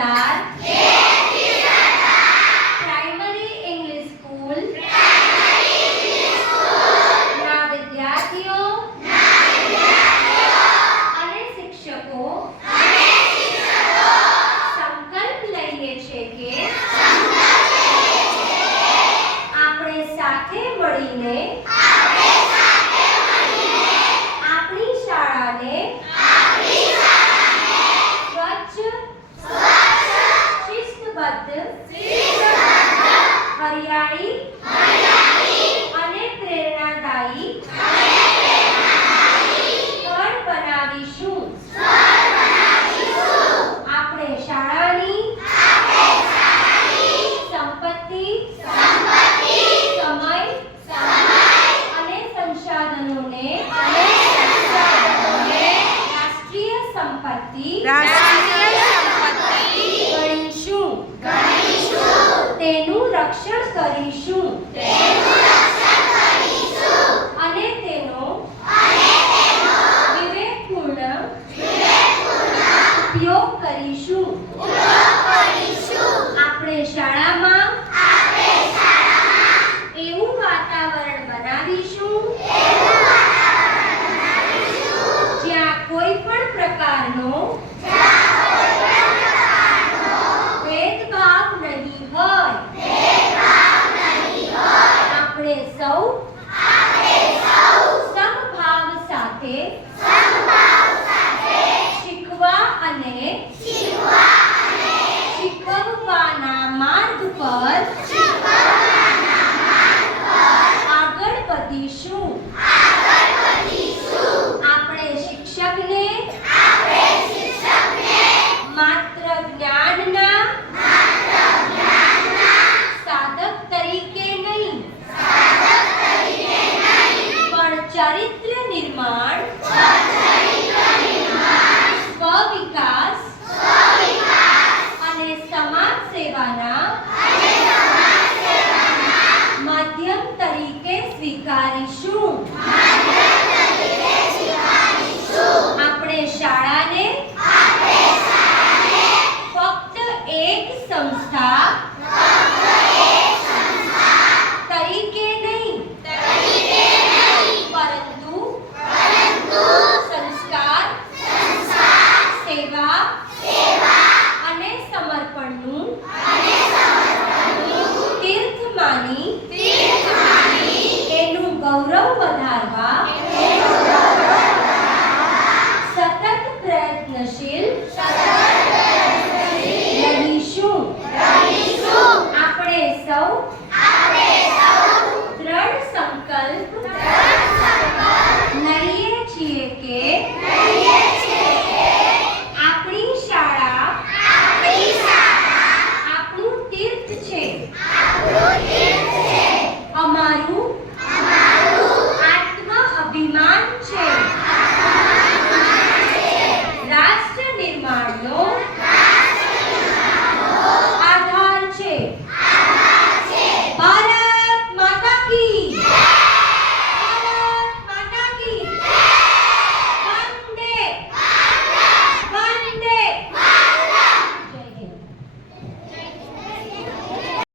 સરદાર primary English school ના વિદ્યાર્થીઓ અને શિક્ષકો સંકલ્પ લઈએ છે કે આપણે સાથે મળીને આપણી શાળાને શિસ્તબદ્ધ, હરિયાળી અને પ્રેરણાદાયી સ્થળ બનાવીશું. આપણે શાળાની સંપત્તિ, સમય અને સંસાધનોને રાષ્ટ્રીય સંપત્તિ ગણીશું. તેનું રક્ષણ કરીશું અને તેનો વિવેકપૂર્ણ ઉપયોગ કરીશું. આપણે શાળામાં એવું વાતાવરણ બનાવીશું જ્યાં કોઈ પણ પ્રકારનો